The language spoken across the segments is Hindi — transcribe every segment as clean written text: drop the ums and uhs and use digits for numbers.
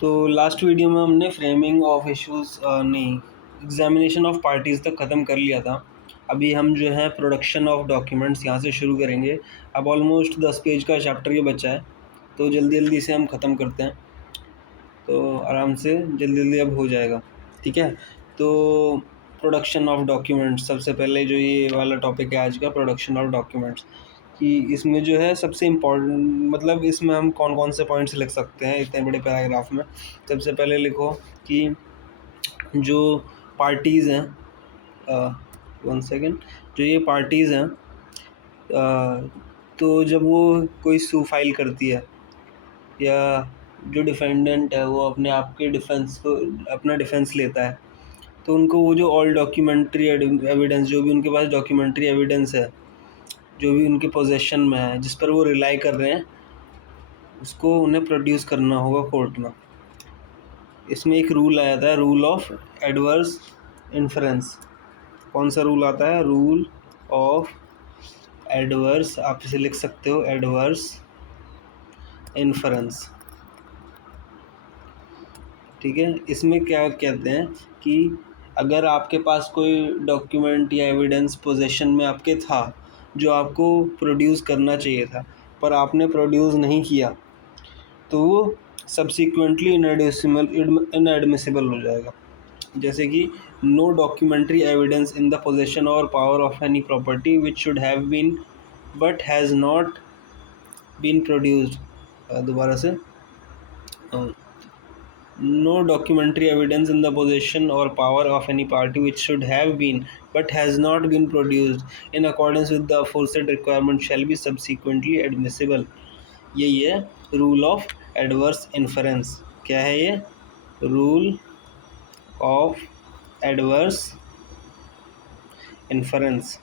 तो लास्ट वीडियो में हमने फ्रेमिंग ऑफ इश्यूज़ नहीं एग्जामिनेशन ऑफ पार्टीज़ तक ख़त्म कर लिया था। अभी हम जो है प्रोडक्शन ऑफ डॉक्यूमेंट्स यहाँ से शुरू करेंगे। अब ऑलमोस्ट 10 पेज का चैप्टर ये बचा है, तो जल्दी जल्दी से हम ख़त्म करते हैं। तो आराम से जल्दी जल्दी अब हो जाएगा, ठीक है। तो प्रोडक्शन ऑफ डॉक्यूमेंट्स, सबसे पहले जो ये वाला टॉपिक है आज का, प्रोडक्शन ऑफ डॉक्यूमेंट्स, कि इसमें जो है सबसे इम्पोर्टेंट मतलब इसमें हम कौन कौन से पॉइंट्स लिख सकते हैं इतने बड़े पैराग्राफ में। सबसे पहले लिखो कि जो पार्टीज़ हैं, वन सेकेंड, जो ये पार्टीज़ हैं, तो जब वो कोई सू फाइल करती है या जो डिफेंडेंट है वो अपने आप के डिफेंस को अपना डिफेंस लेता है, तो उनको वो जो ऑल डॉक्यूमेंट्री एविडेंस, जो भी उनके पास डॉक्यूमेंट्री एविडेंस है, जो भी उनके पोजेशन में है, जिस पर वो रिलाई कर रहे हैं, उसको उन्हें प्रोड्यूस करना होगा कोर्ट में। इसमें एक रूल आया था, रूल ऑफ एडवर्स इन्फरेंस। कौन सा रूल आता है? रूल ऑफ एडवर्स, आप इसे लिख सकते हो एडवर्स इन्फरेंस, ठीक है। इसमें क्या कहते हैं कि अगर आपके पास कोई डॉक्यूमेंट या एविडेंस पोजेशन में आपके था जो आपको प्रोड्यूस करना चाहिए था, पर आपने प्रोड्यूस नहीं किया, तो वो सब्सिक्वेंटली इनएडमिसिबल हो जाएगा। जैसे कि no documentary evidence in the possession और power of any property which should have been but has not been produced. दोबारा से, no documentary evidence in the possession or power of any party which should have been but has not been produced in accordance with the aforesaid requirement shall be subsequently admissible। यही है रूल ऑफ एडवर्स इन्फरेंस। क्या है ये? Rule of adverse inference.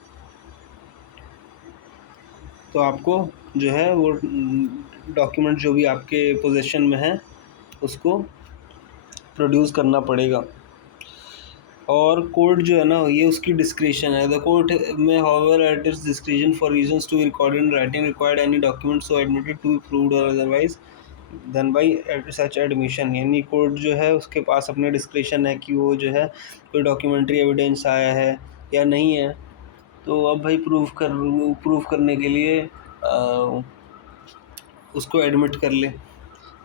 तो आपको जो है वो डॉक्यूमेंट जो भी आपके पोजेशन में है उसको प्रोड्यूस करना पड़ेगा। और कोर्ट जो है ना, ये उसकी डिस्क्रिशन है। द कोर्ट में however at its discretion for reasons to be recorded in writing required any document so admitted to be proved और otherwise than by such admission. यानी कोर्ट जो है उसके पास अपने डिस्क्रिशन है कि वो जो है कोई डॉक्यूमेंट्री एविडेंस आया है या नहीं है, तो अब भाई प्रूव करने के लिए उसको एडमिट कर ले,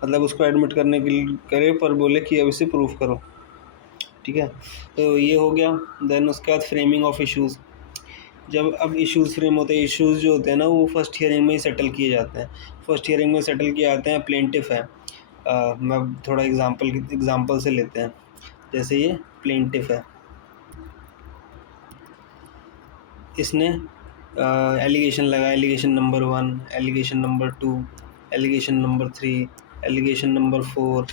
मतलब उसको एडमिट करने के लिए करे पर बोले कि अब इसे प्रूव करो, ठीक है। तो ये हो गया। देन उसके बाद फ्रेमिंग ऑफ इश्यूज़। जब अब इश्यूज़ फ्रेम होते हैं, इश्यूज़ जो होते हैं ना वो फर्स्ट हियरिंग में ही सेटल किए जाते हैं। फर्स्ट हियरिंग में सेटल किए जाते हैं। प्लेंटिफ है, मैं थोड़ा एग्जांपल से लेते हैं। जैसे ये प्लेंटिफ है, इसने एलिगेशन लगाया, allegation number 1, allegation number 2, allegation number 3, allegation number 4,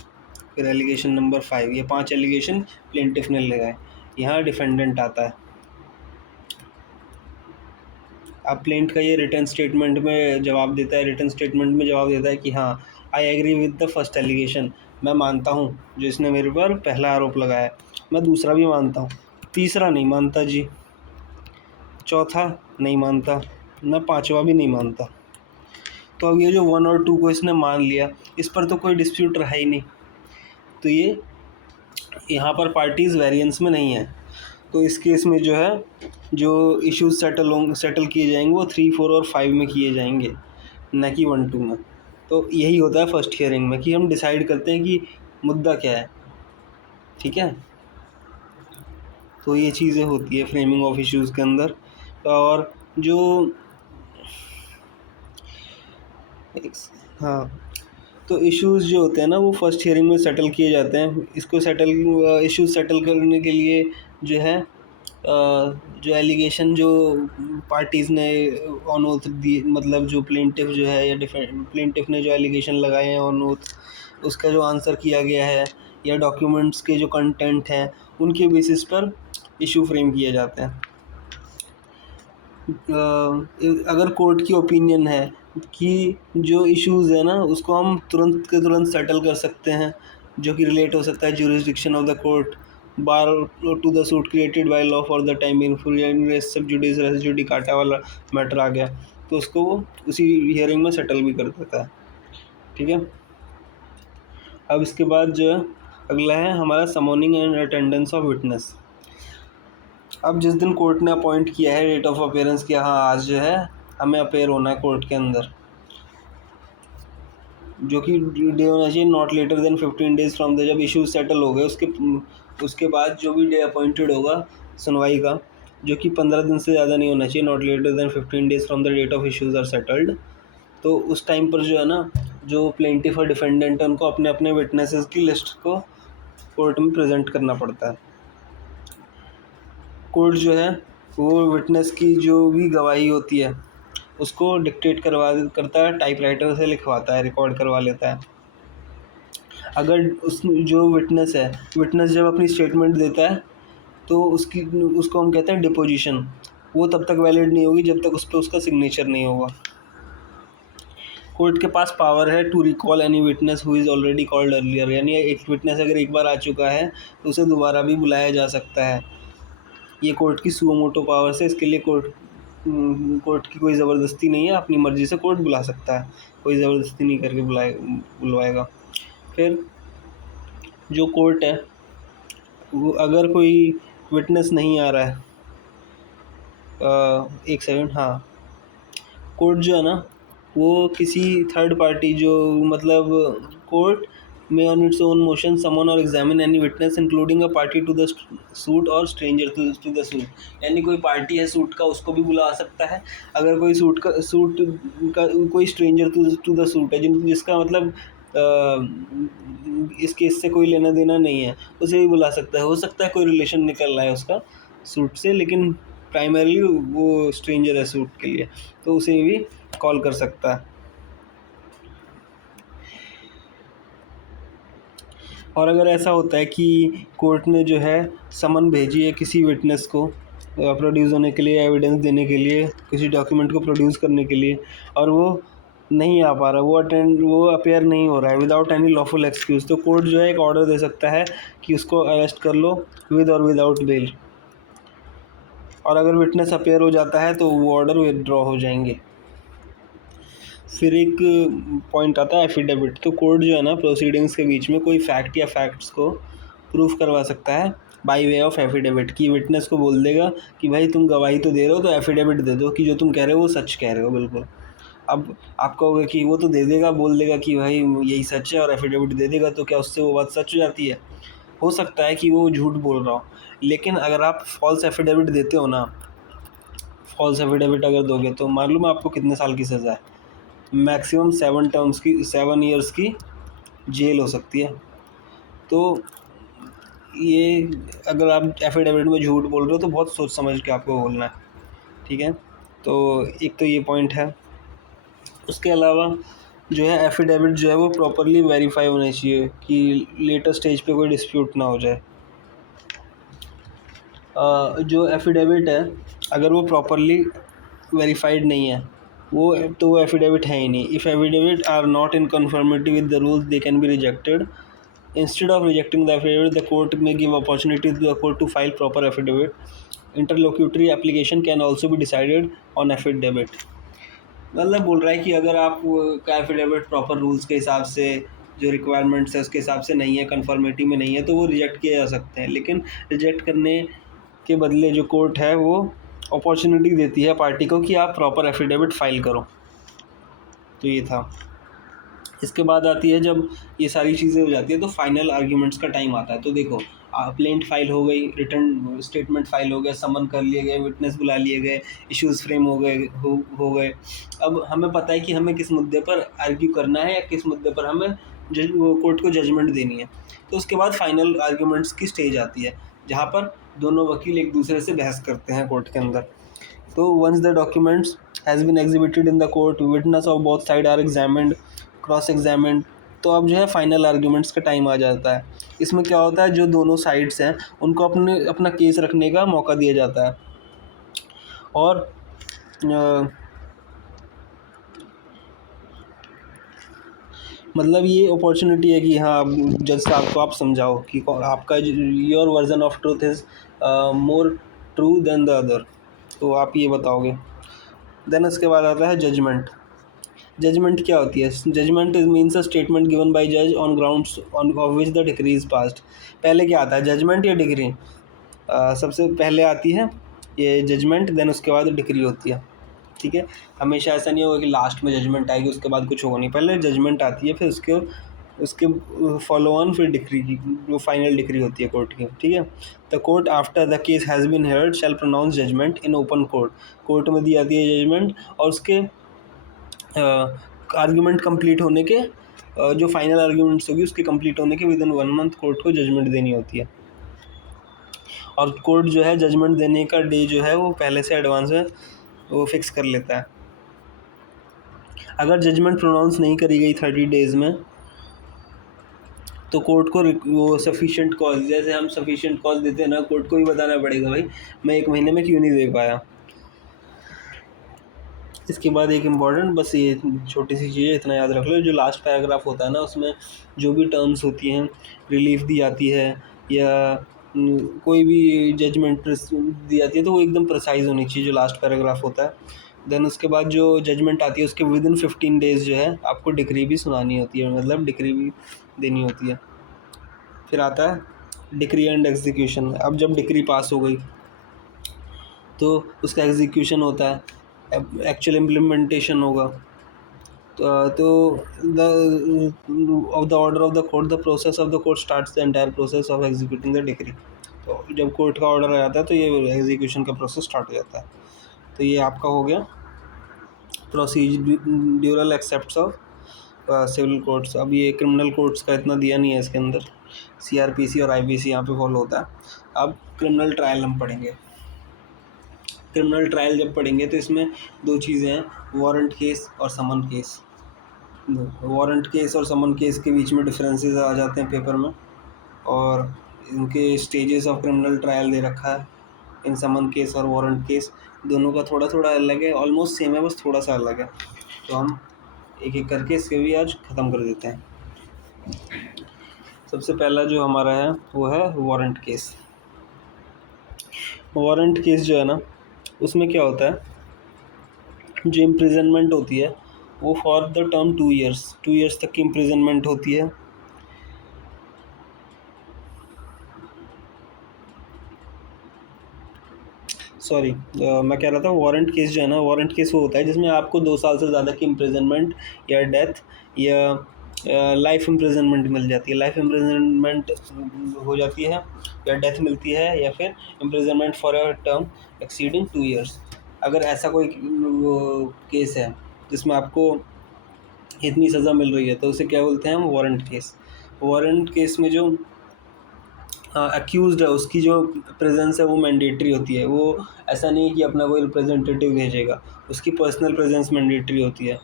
फिर एलिगेशन नंबर 5। ये 5 एलिगेशन प्लेंटिफ ने लगाए। यहाँ डिफेंडेंट आता है। अब प्लेंट का ये रिटर्न स्टेटमेंट में जवाब देता है। रिटर्न स्टेटमेंट में जवाब देता है कि हाँ, I agree with the first allegation, मैं मानता हूँ जो इसने मेरे पर पहला आरोप लगाया, मैं दूसरा भी मानता हूँ, तीसरा नहीं मानता जी, चौथा नहीं मानता, मैं पांचवा भी नहीं मानता। तो अब ये जो 1 और 2 को इसने मान लिया, इस पर तो कोई डिस्प्यूट रहा ही नहीं, तो ये यहाँ पर पार्टीज़ वेरिएंस में नहीं है। तो इस केस में जो है जो इश्यूज सेटल किए जाएंगे वो 3, 4 और 5 में किए जाएंगे, न कि 1, 2 में। तो यही होता है फर्स्ट हियरिंग में कि हम डिसाइड करते हैं कि मुद्दा क्या है, ठीक है। तो ये चीज़ें होती है फ्रेमिंग ऑफ इश्यूज़ के अंदर। और जो हाँ, तो इश्यूज़ जो होते हैं ना वो फर्स्ट हियरिंग में सेटल किए जाते हैं। इसको इश्यूज सेटल करने के लिए जो है जो एलिगेशन जो पार्टीज़ ने ऑन ओथ दी, मतलब जो प्लेंटिफ जो है या प्लेंटिफ ने जो एलिगेशन लगाए हैं ऑन ओथ, उसका जो आंसर किया गया है या डॉक्यूमेंट्स के जो कंटेंट हैं, उनके बेसिस पर इशू फ्रेम किए जाते हैं। अगर कोर्ट की ओपिनियन है कि जो इश्यूज़ है ना उसको हम तुरंत के तुरंत सेटल कर सकते हैं, जो कि रिलेट हो सकता है jurisdiction of the court, bar to the suit created by law for the time in res sub judice res judicata वाला मैटर आ गया, तो उसको वो उसी हियरिंग में सेटल भी कर देता है, ठीक है। अब इसके बाद जो है अगला है हमारा समोनिंग एंड अटेंडेंस ऑफ विटनेस। अब जिस दिन कोर्ट ने अपॉइंट किया है डेट ऑफ अपेयरेंस की, हाँ आज जो है हमें अपेयर होना है कोर्ट के अंदर, जो कि डे होना चाहिए not later than 15 days from the, जब इश्यूज सेटल हो गए उसके बाद जो भी डे अपॉइंटेड होगा सुनवाई का, जो कि 15 दिन से ज़्यादा नहीं होना चाहिए, not later than 15 days from the date of issues are settled. तो उस टाइम पर जो है ना, जो प्लेंटिफ और डिफेंडेंट है उनको अपने अपने विटनेसेस की लिस्ट को कोर्ट में प्रेजेंट करना पड़ता है। कोर्ट जो है वो विटनेस की जो भी गवाही होती है उसको डिक्टेट करता है, टाइपराइटर से लिखवाता है, रिकॉर्ड करवा लेता है। अगर उस जो विटनेस जब अपनी स्टेटमेंट देता है तो उसको हम कहते हैं डिपोजिशन। वो तब तक वैलिड नहीं होगी जब तक उस पर उसका सिग्नेचर नहीं होगा। कोर्ट के पास पावर है to recall any witness who is already called earlier, यानी एक विटनेस अगर एक बार आ चुका है तो उसे दोबारा भी बुलाया जा सकता है। ये कोर्ट की सुओ मोटो पावर्स है, इसके लिए कोर्ट की कोई ज़बरदस्ती नहीं है, अपनी मर्ज़ी से कोर्ट बुला सकता है, कोई ज़बरदस्ती नहीं करके बुलवाएगा। फिर जो कोर्ट है वो अगर कोई विटनेस नहीं आ रहा है, एक सेकंड, हाँ, कोर्ट जो है ना वो किसी थर्ड पार्टी, जो मतलब कोर्ट में on its own motion summon और examine any witness including a party to the suit और स्ट्रेंजर टू द सूट, यानी कोई पार्टी है सूट का उसको भी बुला सकता है। अगर कोई सूट का कोई स्ट्रेंजर टू द सूट है जिसका मतलब इस केस से कोई लेना देना नहीं है, उसे भी बुला सकता है। हो सकता है कोई रिलेशन निकल रहा है उसका सूट से, लेकिन प्राइमरली वो स्ट्रेंजर है सूट के लिए, तो उसे भी कॉल कर सकता है। और अगर ऐसा होता है कि कोर्ट ने जो है समन भेजी है किसी विटनेस को प्रोड्यूस होने के लिए, एविडेंस देने के लिए, किसी डॉक्यूमेंट को प्रोड्यूस करने के लिए, और वो नहीं आ पा रहा, वो अपेयर नहीं हो रहा है विदाउट एनी लॉफुल एक्सक्यूज़, तो कोर्ट जो है एक ऑर्डर दे सकता है कि उसको अरेस्ट कर लो विद और विदाउट बेल। और अगर विटनेस अपेयर हो जाता है तो वो ऑर्डर विदड्रॉ हो जाएंगे। फिर एक पॉइंट आता है एफिडेविट। तो कोर्ट जो है ना प्रोसीडिंग्स के बीच में कोई फैक्ट या फैक्ट्स को प्रूफ करवा सकता है बाय वे ऑफ एफिडेविट, की विटनेस को बोल देगा कि भाई तुम गवाही तो दे रहे हो तो एफिडेविट दे दो कि जो तुम कह रहे हो वो सच कह रहे हो बिल्कुल। अब आप कहोगे कि वो तो दे देगा, बोल देगा कि भाई यही सच है और एफिडेविट दे देगा, तो क्या उससे वो बात सच हो जाती है? हो सकता है कि वो झूठ बोल रहा हो, लेकिन अगर आप फॉल्स एफिडेविट देते हो ना, फॉल्स एफिडेविट अगर दोगे तो मालूम है आपको कितने साल की सज़ा है? मैक्सिमम 7 ईयर्स की जेल हो सकती है। तो ये अगर आप एफिडेविट में झूठ बोल रहे हो तो बहुत सोच समझ के आपको बोलना है, ठीक है? तो एक तो ये पॉइंट है। उसके अलावा जो है एफिडेविट जो है वो प्रॉपरली वेरीफाई होना चाहिए कि लेटर स्टेज पे कोई डिस्प्यूट ना हो जाए। जो एफिडेविट है अगर वो प्रॉपरली वेरीफाइड नहीं है वो एफिडेविट है ही नहीं। If affidavit are not in conformity with the rules they can be rejected. Instead of rejecting the affidavit, the court may give opportunity to the court to file proper affidavit. Interlocutory application can also be decided on affidavit. मतलब बोल रहा है कि अगर आप का एफिडेविट प्रॉपर रूल्स के हिसाब से, जो रिक्वायरमेंट्स है उसके हिसाब से नहीं है, कन्फर्मिटी में नहीं है, तो वो रिजेक्ट किए जा सकते हैं। लेकिन रिजेक्ट करने के बदले जो कोर्ट है वो अपॉर्चुनिटी देती है पार्टी को कि आप प्रॉपर एफिडेविट फाइल करो। तो ये था। इसके बाद आती है जब ये सारी चीज़ें हो जाती है तो फाइनल आर्ग्यूमेंट्स का टाइम आता है। तो देखो प्लेंट फाइल हो गई, रिटर्न स्टेटमेंट फाइल हो गया, समन कर लिए गए, विटनेस बुला लिए गए, इश्यूज़ फ्रेम हो गए। अब हमें पता है कि हमें किस मुद्दे पर आर्ग्यू करना है या किस मुद्दे पर हमें कोर्ट को जजमेंट देनी है। तो उसके बाद फाइनल आर्ग्यूमेंट्स की स्टेज आती है जहाँ पर दोनों वकील एक दूसरे से बहस करते हैं कोर्ट के अंदर। तो once the documents has been exhibited in the court, witness of both side are examined, cross examined, तो अब जो है फाइनल आर्ग्यूमेंट्स का टाइम आ जाता है। इसमें क्या होता है, जो दोनों साइड्स हैं उनको अपना केस रखने का मौका दिया जाता है। और मतलब ये अपॉर्चुनिटी है कि हाँ जज साहब को आप समझाओ कि आपका your version of truth is more true than the other, तो आप ये बताओगे। देन उसके बाद आता है जजमेंट। जजमेंट क्या होती है? Judgement means a statement given by जज on grounds on of which the decree is passed. पहले क्या आता है, जजमेंट या डिग्री? सबसे पहले आती है ये जजमेंट, देन उसके बाद डिक्री होती है। ठीक है, हमेशा ऐसा नहीं होगा कि लास्ट में जजमेंट आएगी उसके बाद कुछ होगा नहीं, पहले जजमेंट आती है, फिर उसके उसके फॉलो ऑन फिर डिक्री की, जो फाइनल डिक्री होती है कोर्ट की। ठीक है, the court after the case has been heard shall pronounce judgment in open court. Court में दी जाती है जजमेंट, और उसके आर्ग्यूमेंट कंप्लीट होने के जो फाइनल आर्ग्यूमेंट्स होगी उसके कंप्लीट होने के विद इन 1 मंथ कोर्ट को जजमेंट देनी होती है। और कोर्ट जो है जजमेंट देने का डे जो है वो पहले से एडवांस में वो फिक्स कर लेता है। अगर जजमेंट प्रोनाउंस नहीं करी गई 30 डेज़ में तो कोर्ट को वो सफिशिएंट कॉज, जैसे हम सफिशिएंट कॉज देते हैं ना, कोर्ट को भी बताना पड़ेगा भाई मैं 1 महीने में क्यों नहीं दे पाया। इसके बाद एक इम्पॉर्टेंट, बस ये छोटी सी चीज़ है, इतना याद रख लो, जो लास्ट पैराग्राफ होता है ना उसमें जो भी टर्म्स होती हैं, रिलीफ दी जाती है या कोई भी जजमेंट दी जाती है, तो वो एकदम प्रिसाइज होनी चाहिए जो लास्ट पैराग्राफ होता है। देन उसके बाद जो जजमेंट आती है उसके विद इन 15 डेज़ जो है आपको डिक्री भी सुनानी होती है, मतलब डिक्री भी देनी होती है। फिर आता है डिक्री एंड एग्जीक्यूशन। अब जब डिक्री पास हो गई तो उसका एग्जीक्यूशन होता है, एक्चुअल इम्प्लीमेंटेशन होगा। तो the of the order of the court, the process of the court starts the entire process of executing the decree. तो जब कोर्ट का ऑर्डर आ जाता है तो ये एग्जीक्यूशन का प्रोसेस स्टार्ट हो जाता है। तो ये आपका हो गया procedural aspects of civil courts. अब ये क्रिमिनल कोर्ट्स का इतना दिया नहीं है इसके अंदर, CRPC और IPC यहाँ पे फॉलो होता है। अब क्रिमिनल ट्रायल हम पढ़ेंगे। क्रिमिनल ट्रायल जब पढ़ेंगे तो इसमें 2 चीज़ें हैं, वारंट केस और समन केस। वारंट केस और समन केस के बीच में डिफरेंसेस आ जाते हैं पेपर में, और इनके स्टेजेस ऑफ क्रिमिनल ट्रायल दे रखा है। इन समन केस और वारंट केस दोनों का थोड़ा थोड़ा अलग है, ऑलमोस्ट सेम है, बस थोड़ा सा अलग है। तो हम एक एक करके इसके भी आज ख़त्म कर देते हैं। सबसे पहला जो हमारा है वो है वारंट केस। वारंट केस जो है ना उसमें क्या होता है, जो इम्प्रिजनमेंट होती है वो for the term 2 years, 2 years तक की इम्प्रिजनमेंट होती है। सॉरी, मैं कह रहा था वारंट केस जो है ना, वारंट केस वो होता है जिसमें आपको 2 साल से ज़्यादा की इम्प्रिजनमेंट या डेथ या लाइफ इम्प्रिजनमेंट मिल जाती है। लाइफ इम्प्रिजनमेंट हो जाती है या डेथ मिलती है, या फिर imprisonment for a term exceeding 2 years. अगर ऐसा कोई केस है जिसमें आपको इतनी सज़ा मिल रही है तो उसे क्या बोलते हैं हम, वारंट केस। वारंट केस में जो अक्यूज़ड है उसकी जो प्रेजेंस है वो मैंडेटरी होती है। वो ऐसा नहीं है कि अपना कोई रिप्रेजेंटेटिव भेजेगा, उसकी पर्सनल प्रेजेंस मैंडेटरी होती है।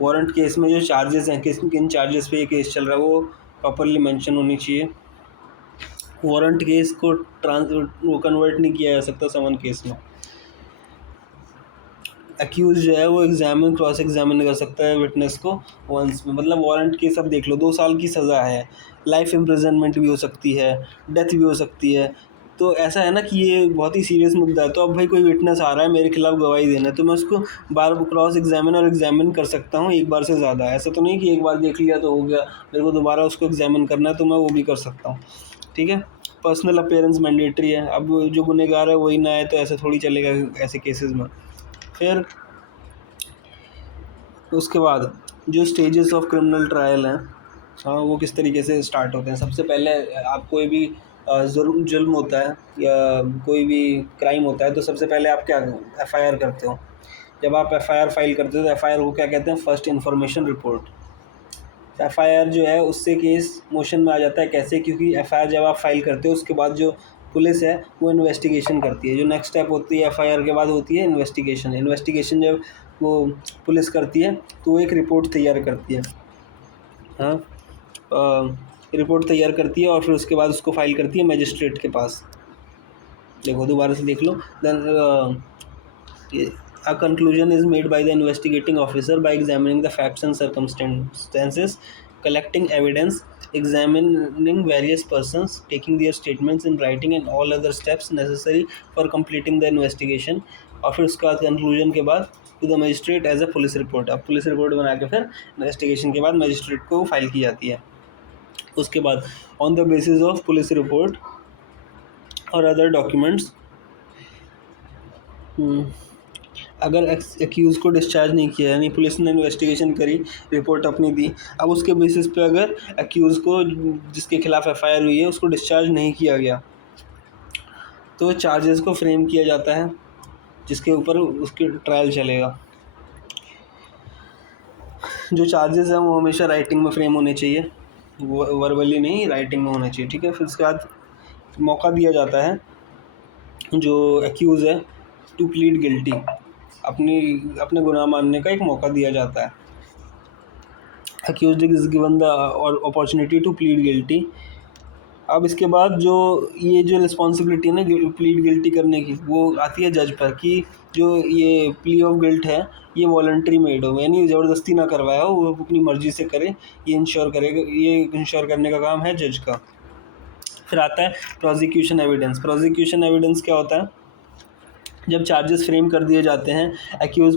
वारंट केस में जो चार्जेस हैं, किन चार्जेस पे ये केस चल रहा है वो प्रॉपरली मेंशन होनी चाहिए। वारंट केस को वो कन्वर्ट नहीं किया जा सकता समन केस में। एक्यूज जो है वो क्रॉस एग्जामिन कर सकता है विटनेस को वंस में, मतलब वारंट केस अब देख लो 2 साल की सज़ा है, लाइफ इम्प्रिजनमेंट भी हो सकती है, डेथ भी हो सकती है। तो ऐसा है ना कि ये बहुत ही सीरियस मुद्दा है। तो अब भाई कोई विटनेस आ रहा है मेरे खिलाफ गवाही देना, तो मैं उसको बार क्रॉस एग्जामिन और एग्जामिन कर सकता हूँ एक बार से ज़्यादा। ऐसा तो नहीं कि एक बार देख लिया तो हो गया, मेरे को दोबारा उसको एग्जामिन करना है तो मैं वो भी कर सकता हूँ। ठीक है, पर्सनल अपीयरेंस मैंडेटरी है। अब जो गुनहगार है वही ना आए तो ऐसा थोड़ी चलेगा ऐसे केसेस में। फिर उसके बाद जो स्टेजेस ऑफ क्रिमिनल ट्रायल हैं, हाँ, वो किस तरीके से स्टार्ट होते हैं। सबसे पहले आप कोई भी जुल्म होता है या कोई भी क्राइम होता है तो सबसे पहले आप क्या FIR करते हो। जब आप FIR फाइल करते हो तो FIR को क्या कहते हैं, फर्स्ट इन्फॉर्मेशन रिपोर्ट। FIR जो है उससे केस मोशन में आ जाता है। कैसे? क्योंकि FIR जब आप फाइल करते हो उसके बाद जो पुलिस है वो इन्वेस्टिगेशन करती है। जो नेक्स्ट स्टेप होती है FIR के बाद होती है इन्वेस्टिगेशन। इन्वेस्टिगेशन जब वो पुलिस करती है तो वो एक रिपोर्ट तैयार करती है, हाँ, रिपोर्ट तैयार करती है और फिर उसके बाद उसको फाइल करती है मजिस्ट्रेट के पास। देखो दोबारा से देख लो। Then a conclusion is made by the investigating officer by examining the facts and circumstances, collecting evidence, examining various persons, taking their statements in writing and all other steps necessary for completing the investigation। और फिर उसके बाद कंक्लूजन के बाद to the magistrate as a police report. अब पुलिस रिपोर्ट बना के फिर इन्वेस्टिगेशन के बाद मजिस्ट्रेट को फाइल की जाती है। उसके बाद on the basis of police report और अदर डॉक्यूमेंट्स, अगर एक्यूज़ को डिस्चार्ज नहीं किया, यानी पुलिस ने इन्वेस्टिगेशन करी, रिपोर्ट अपनी दी, अब उसके बेसिस पे अगर एक्यूज़ को जिसके खिलाफ एफआईआर हुई है उसको डिस्चार्ज नहीं किया गया तो चार्जेस को फ्रेम किया जाता है जिसके ऊपर उसकी ट्रायल चलेगा। जो चार्जेस हैं वो हमेशा राइटिंग में फ्रेम होने चाहिए, वो वर्बली नहीं, राइटिंग में होना चाहिए, ठीक है। फिर उसके बाद मौका दिया जाता है जो एक्यूज़ है टू प्लीड गिल्टी, अपने गुनाह मानने का एक मौका दिया जाता है। Accused is given the opportunity to plead guilty. अब इसके बाद जो ये जो रिस्पॉन्सिबिलिटी है ना प्लीड गिल्टी करने की, वो आती है जज पर कि जो ये प्ली ऑफ गिल्ट है ये वॉलंटरी मेड हो, यानी ज़बरदस्ती ना करवाया हो, वो अपनी मर्ज़ी से करे, ये इंश्योर करने का काम है जज का। फिर आता है प्रोसिक्यूशन एविडेंस। प्रोसिक्यूशन एविडेंस क्या होता है? जब चार्जेस फ्रेम कर दिए जाते हैं, एक्यूज़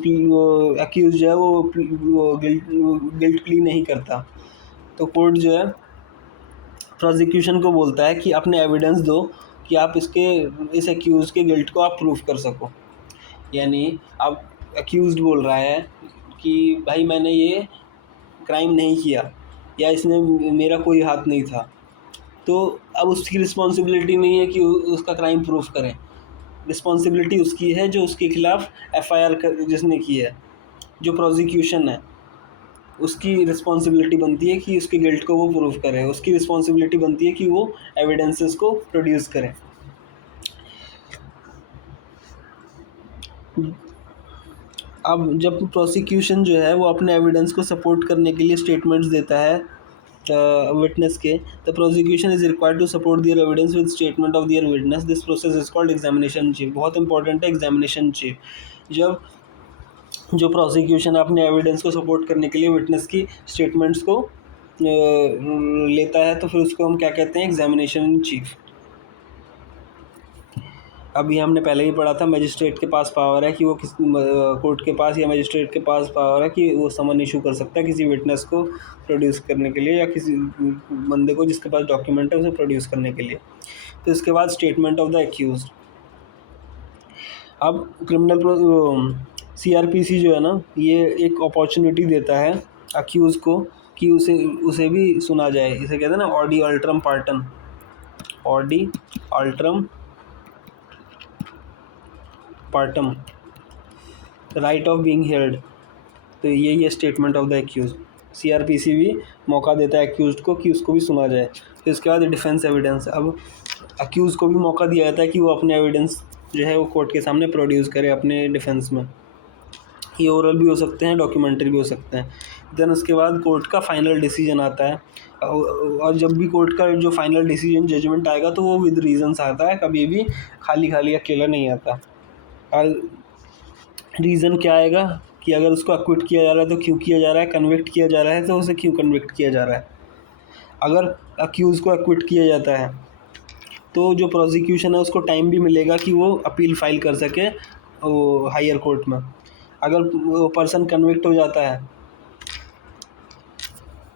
जो है वो गिल्ट प्ली नहीं करता, तो कोर्ट जो है प्रोसिक्यूशन को बोलता है कि अपने एविडेंस दो कि आप इस एक्यूज़ के गिल्ट को आप प्रूफ कर सको। यानी अब एक्यूज़ड बोल रहा है कि भाई मैंने ये क्राइम नहीं किया या इसमें मेरा कोई हाथ नहीं था, तो अब उसकी रिस्पॉन्सिबिलिटी नहीं है कि उसका क्राइम प्रूफ करें, रिस्पॉन्सिबिलिटी उसकी है जो उसके खिलाफ एफआईआर जिसने की है। जो प्रोसिक्यूशन है उसकी रिस्पॉन्सिबिलिटी बनती है कि उसके गिल्ट को वो प्रूव करे, उसकी रिस्पॉन्सिबिलिटी बनती है कि वो एविडेंसेस को प्रोड्यूस करें। अब जब प्रोसिक्यूशन जो है वो अपने एविडेंस को सपोर्ट करने के लिए स्टेटमेंट्स देता है विटनेस के, the prosecution is required to support their evidence with statement of their witness, this process is called examination chief. बहुत इंपॉर्टेंट है एग्जामिनेशन चीफ। जब जो प्रोसिक्यूशन अपने एविडेंस को सपोर्ट करने के लिए विटनेस की स्टेटमेंट्स को लेता है तो फिर उसको हम क्या कहते हैं? Examination in chief. अभी हमने पहले ही पढ़ा था मजिस्ट्रेट के पास पावर है कि वो किस कोर्ट के पास या मजिस्ट्रेट के पास पावर है कि वो समन इशू कर सकता है किसी विटनेस को प्रोड्यूस करने के लिए या किसी बंदे को जिसके पास डॉक्यूमेंट है उसे प्रोड्यूस करने के लिए। तो इसके बाद स्टेटमेंट ऑफ द एक्यूज्ड। अब क्रिमिनल सीआरपीसी जो है ना, ये एक अपॉर्चुनिटी देता है अक्यूज़ को कि उसे भी सुना जाए। इसे कहते हैं ना ऑडी अल्ट्रम पार्टन, ऑडी अल्ट्रम पार्टम, राइट ऑफ बीइंग हेल्ड। तो यही है statement of the accused. CrPC भी मौका देता है एक्यूज्ड को कि उसको भी सुना जाए। फिर इसके बाद डिफेंस एविडेंस। अब अक्यूज़ को भी मौका दिया जाता है कि वो अपने एविडेंस जो है वो कोर्ट के सामने प्रोड्यूस करे अपने डिफेंस में। ये ओरल भी हो सकते हैं, डॉक्यूमेंट्री भी हो सकते हैं। देन उसके बाद कोर्ट का फाइनल डिसीजन आता है, और जब भी कोर्ट का जो फाइनल डिसीजन जजमेंट आएगा तो वो विद रीजंस आता है, कभी भी खाली खाली अकेला नहीं आता। और रीज़न क्या आएगा कि अगर उसको अक्विट किया जा रहा है तो क्यों किया जा रहा है, कन्विक्ट किया जा रहा है तो उसे क्यों कन्विक्ट किया जा रहा है। अगर अक्यूज़ को अक्विट किया जाता है तो जो प्रोसिक्यूशन है उसको टाइम भी मिलेगा कि वो अपील फाइल कर सके हायर कोर्ट में। अगर वो पर्सन कन्विक्ट हो जाता है,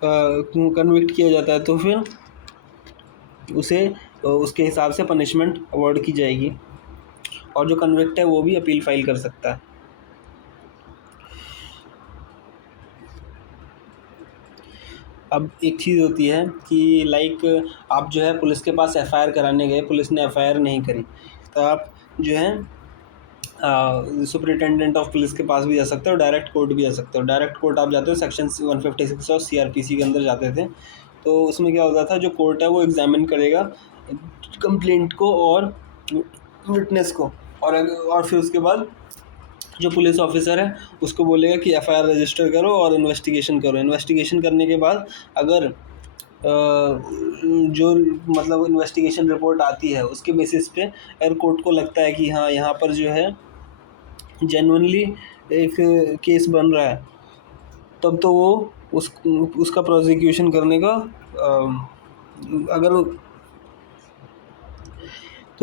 कन्विक्ट किया जाता है तो फिर उसे उसके हिसाब से पनिशमेंट अवॉर्ड की जाएगी, और जो कन्विक्ट है वो भी अपील फाइल कर सकता है। अब एक चीज़ होती है कि लाइक आप जो है पुलिस के पास एफआईआर कराने गए, पुलिस ने एफआईआर नहीं करी, तो आप जो है सुपरिटेंडेंट ऑफ पुलिस के पास भी जा सकते हो, डायरेक्ट कोर्ट भी जा सकते हो। डायरेक्ट कोर्ट आप जाते हो सेक्शन 156 ऑफ सीआरपीसी के अंदर जाते थे। तो उसमें क्या होता था, जो कोर्ट है वो एग्जामिन करेगा कंप्लेंट को और विटनेस को, और फिर उसके बाद जो पुलिस ऑफिसर है उसको बोलेगा कि एफआईआर रजिस्टर करो और इन्वेस्टिगेशन करो। इन्वेस्टिगेशन करने के बाद अगर जो मतलब इन्वेस्टिगेशन रिपोर्ट आती है उसके बेसिस पे अगर कोर्ट को लगता है कि हाँ यहाँ पर जो है जेन्युइनली एक केस बन रहा है, तब तो वो उसका प्रोसिक्यूशन करने का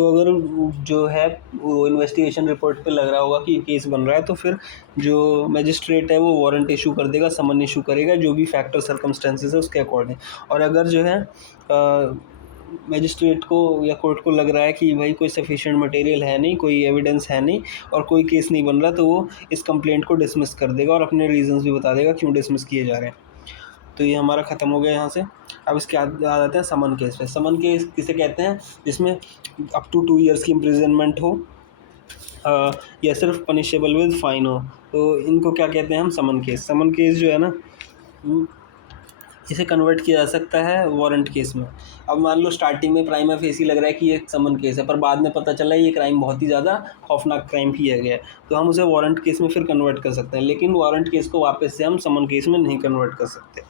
तो अगर जो है वो इन्वेस्टिगेशन रिपोर्ट पे लग रहा होगा कि केस बन रहा है, तो फिर जो मजिस्ट्रेट है वो वारंट इशू कर देगा, समन इशू करेगा, जो भी फैक्टर सर्कमस्टेंसेस है उसके अकॉर्डिंग। और अगर जो है मजिस्ट्रेट को या कोर्ट को लग रहा है कि भाई कोई सफिशिएंट मटेरियल है नहीं, कोई एविडेंस है नहीं और कोई केस नहीं बन रहा, तो वो इस कंप्लेंट को डिसमिस कर देगा और अपने रीजंस भी बता देगा क्यों डिसमिस किए जा रहे हैं। तो ये हमारा ख़त्म हो गया यहाँ से। अब इसके बाद आ जाते हैं समन केस पे। समन केस किसे कहते हैं? जिसमें अप टू 2 ईयर्स की इम्प्रिजनमेंट हो या सिर्फ पनिशेबल विद फाइन हो, तो इनको क्या कहते हैं हम? समन केस। समन केस जो है ना, इसे कन्वर्ट किया जा सकता है वारंट केस में। अब मान लो स्टार्टिंग में प्राइमा फेसी लग रहा है कि ये समन केस है, पर बाद में पता चला ये क्राइम बहुत ही ज़्यादा खौफनाक क्राइम किया गया है, तो हम उसे वारंट केस में फिर कन्वर्ट कर सकते हैं। लेकिन वारंट केस को वापस से हम समन केस में नहीं कन्वर्ट कर सकते।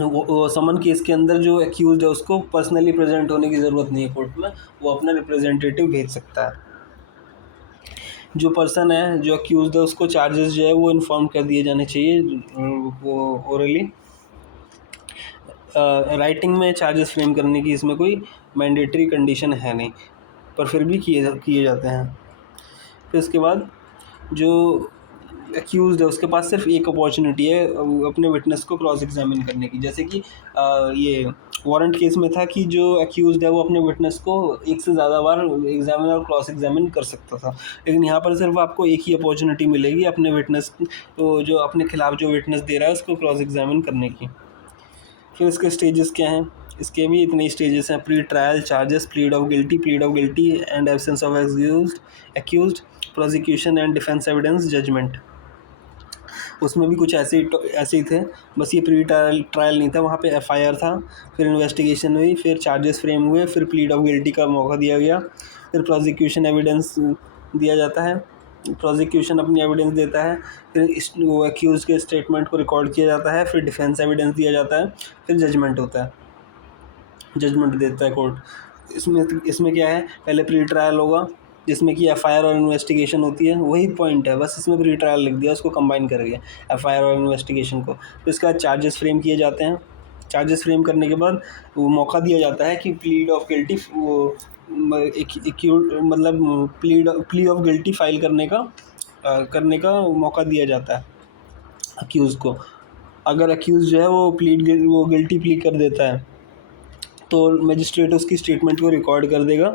वो समन केस के अंदर जो एक्यूज है उसको पर्सनली प्रेजेंट होने की ज़रूरत नहीं है कोर्ट में, वो अपना रिप्रेजेंटेटिव भेज सकता है। जो पर्सन है जो एक्यूज है उसको चार्जेस जो है वो इन्फॉर्म कर दिए जाने चाहिए, वो ओरली। राइटिंग में चार्जेस फ्रेम करने की इसमें कोई मैंडेटरी कंडीशन है नहीं, पर फिर भी किए जाते हैं। फिर उसके बाद जो एक्यूज़ है उसके पास सिर्फ एक अपॉर्चुनिटी है अपने विटनेस को क्रॉस एग्जामिन करने की। जैसे कि ये वारंट केस में था कि जो एक्यूज़ है वो अपने विटनेस को एक से ज़्यादा बार एग्जामिन और क्रॉस एग्जामिन कर सकता था, लेकिन यहाँ पर सिर्फ आपको एक ही अपॉर्चुनिटी मिलेगी अपने विटनेस, तो जो अपने खिलाफ जो विटनेस दे रहा है उसको क्रॉस एग्जामिन करने की। फिर इसके स्टेजेस क्या हैं? इसके भी इतने स्टेजेस हैं: pre trial charges, plead of guilty and absence of accused, prosecution and defence evidence, judgment. उसमें भी कुछ ऐसे ही थे, बस ये प्री ट्रायल नहीं था, वहाँ पे एफआईआर था, फिर इन्वेस्टिगेशन हुई, फिर चार्जेस फ्रेम हुए, फिर प्लीड ऑफ गिल्टी का मौका दिया गया, फिर प्रोसिक्यूशन एविडेंस दिया जाता है, प्रोसिक्यूशन अपनी एविडेंस देता है, फिर वो एक्यूज़ के स्टेटमेंट को रिकॉर्ड किया जाता है, फिर डिफेंस एविडेंस दिया जाता है, फिर जजमेंट होता है, जजमेंट देता है कोर्ट। इसमें क्या है? पहले प्री ट्रायल होगा जिसमें कि एफआईआर और इन्वेस्टिगेशन होती है, वही पॉइंट है, बस इसमें प्री ट्रायल लिख दिया, उसको कंबाइन करके एफआईआर और इन्वेस्टिगेशन को। फिर इसके बाद चार्जेस फ्रेम किए जाते हैं। चार्जेस फ्रेम करने के बाद वो मौका दिया जाता है कि प्लीड ऑफ गिल्टी, वो मतलब प्ली ऑफ गिल्टी फाइल करने का मौका दिया जाता है अक्यूज़ को। अगर अक्यूज़ जो है वो गिल्टी प्ली कर देता है तो मजिस्ट्रेट उसकी स्टेटमेंट को रिकॉर्ड कर देगा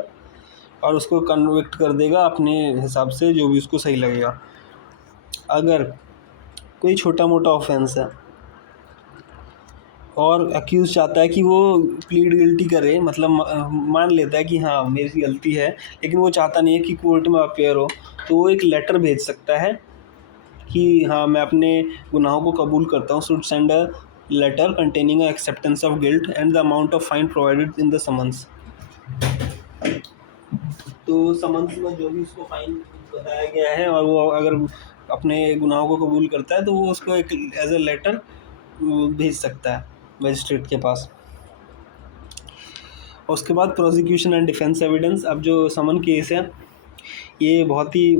और उसको कन्विक्ट कर देगा अपने हिसाब से, जो भी उसको सही लगेगा। अगर कोई छोटा मोटा ऑफेंस है और अक्यूज़ चाहता है कि वो प्लीड गिल्टी करे, मतलब मान लेता है कि हाँ मेरी गलती है, लेकिन वो चाहता नहीं है कि कोर्ट में अपेयर हो, तो वो एक लेटर भेज सकता है कि हाँ मैं अपने गुनाहों को कबूल करता हूँ। Should send a letter containing acceptance of guilt and the amount of fine provided in the summons. तो समन्स में जो भी उसको फाइन बताया गया है और वो अगर अपने गुनाहों को कबूल करता है तो वो उसको एक एज अ लेटर भेज सकता है मजिस्ट्रेट के पास। और उसके बाद प्रोसिक्यूशन एंड डिफेंस एविडेंस। अब जो समन केस है ये बहुत ही,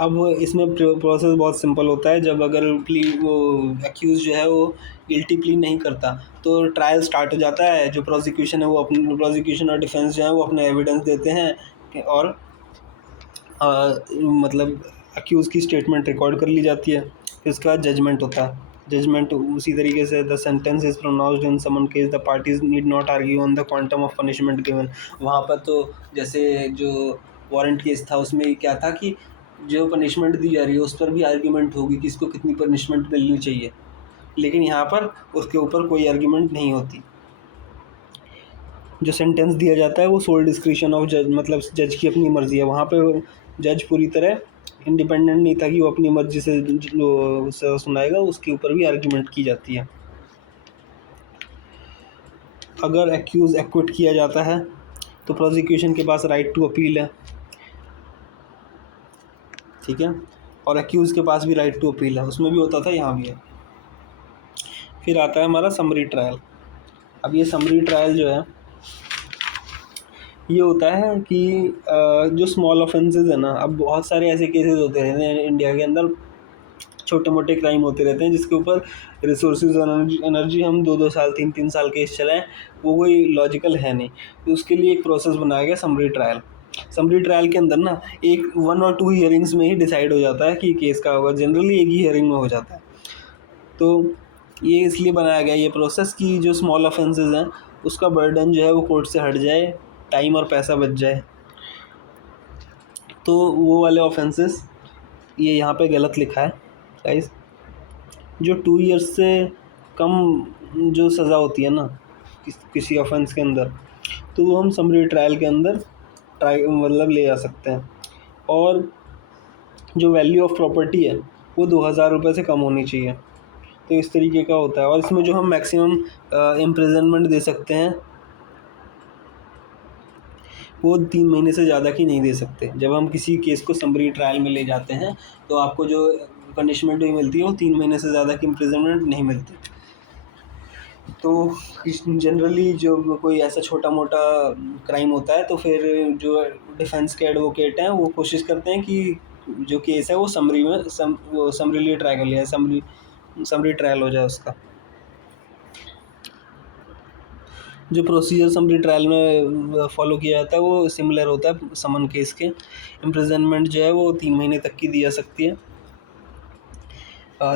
अब इसमें प्रोसेस बहुत सिंपल होता है। जब अगर वो एक्यूज़ जो है वो गिल्टी प्ली नहीं करता तो ट्रायल स्टार्ट हो जाता है। जो प्रोसिक्यूशन है वो अपनी प्रोसिक्यूशन और डिफेंस जो है वो अपने एविडेंस देते हैं और मतलब एक्यूज़ की स्टेटमेंट रिकॉर्ड कर ली जाती है। फिर उसके बाद जजमेंट होता है। जजमेंट उसी तरीके से, the sentence is pronounced in summon case, the parties need not argue on the quantum of punishment given. वहाँ पर तो जैसे जो वारंट केस था उसमें क्या था कि जो पनिशमेंट दी जा रही है उस पर भी आर्ग्यूमेंट होगी कि इसको कितनी पनिशमेंट मिलनी चाहिए, लेकिन यहाँ पर उसके ऊपर कोई आर्ग्यूमेंट नहीं होती। जो सेंटेंस दिया जाता है वो सोल डिस्क्रिशन ऑफ जज, मतलब जज की अपनी मर्ज़ी है। वहाँ पे जज पूरी तरह इंडिपेंडेंट नहीं था कि वो अपनी मर्ज़ी से जो सज़ा सुनाएगा, उसके ऊपर भी आर्ग्यूमेंट की जाती है। अगर एक्यूज़ एक्विट किया जाता है तो प्रोसिक्यूशन के पास राइट टू अपील है, ठीक है, और एक्यूज़ के पास भी राइट टू अपील है, उसमें भी होता था, यहाँ भी है। फिर आता है हमारा समरी ट्रायल। अब ये समरी ट्रायल जो है ये होता है कि जो स्मॉल ऑफेंसेस है ना, अब बहुत सारे ऐसे केसेस होते रहते हैं इंडिया के अंदर छोटे मोटे क्राइम होते रहते हैं जिसके ऊपर रिसोर्सेज एनर्जी हम 2-2 साल 3-3 साल केस चलाएं, वो कोई लॉजिकल है नहीं। तो उसके लिए एक प्रोसेस बनाया गया समरी ट्रायल। समरी ट्रायल के अंदर ना एक 1 और 2 हियरिंग्स में ही डिसाइड हो जाता है कि केस का होगा, जनरली एक ही हियरिंग में हो जाता है। तो ये इसलिए बनाया गया ये प्रोसेस कि जो स्मॉल ऑफेंसेस हैं उसका बर्डन जो है वो कोर्ट से हट जाए, टाइम और पैसा बच जाए। तो वो वाले ऑफेंसेस ये यहाँ पे गलत लिखा है गाइस। जो 2 ईयर्स से कम जो सज़ा होती है ना किसी ऑफेंस के अंदर, तो वो हम समरी ट्रायल के अंदर ट्राई मतलब ले जा सकते हैं। और जो वैल्यू ऑफ प्रॉपर्टी है वो 2,000 रुपये से कम होनी चाहिए। तो इस तरीके का होता है। और इसमें जो हम मैक्सिमम इम्प्रिजनमेंट दे सकते हैं वो 3 महीने से ज़्यादा की नहीं दे सकते। जब हम किसी केस को समरी ट्रायल में ले जाते हैं तो आपको जो पनिशमेंट भी मिलती है वो 3 महीने से ज़्यादा की इम्प्रिजनमेंट नहीं मिलती। तो जनरली जो कोई ऐसा छोटा मोटा क्राइम होता है तो फिर जो डिफेंस के एडवोकेट हैं वो कोशिश करते हैं कि जो केस है वो समरी में वो समरीली ट्राई कर लिया, समरी ट्रायल हो जाए उसका। जो प्रोसीजर समरी ट्रायल में फॉलो किया जाता है वो सिमिलर होता है समन केस के। इम्प्रिजनमेंट जो है वो 3 महीने तक की दी जा सकती है।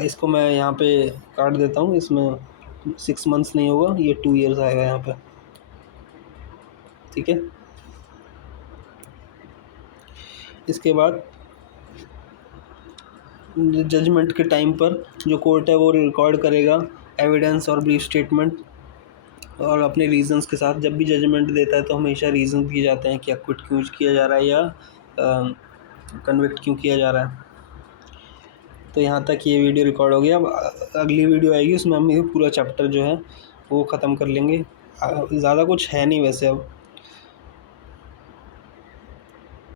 इसको मैं यहाँ पे काट देता हूँ, इसमें 6 मंथ्स नहीं होगा, ये 2 ईयर्स आएगा यहाँ पे, ठीक है। इसके बाद जजमेंट के टाइम पर जो कोर्ट है वो रिकॉर्ड करेगा एविडेंस और ब्रीफ स्टेटमेंट और अपने रीजंस के साथ। जब भी जजमेंट देता है तो हमेशा रीजन दिए जाते हैं कि एक्विट क्यों किया जा रहा है या कन्विक्ट क्यों किया जा रहा है। तो यहाँ तक ये वीडियो रिकॉर्ड हो गया। अब अगली वीडियो आएगी उसमें हम ये पूरा चैप्टर जो है वो ख़त्म कर लेंगे। ज़्यादा कुछ है नहीं वैसे अब।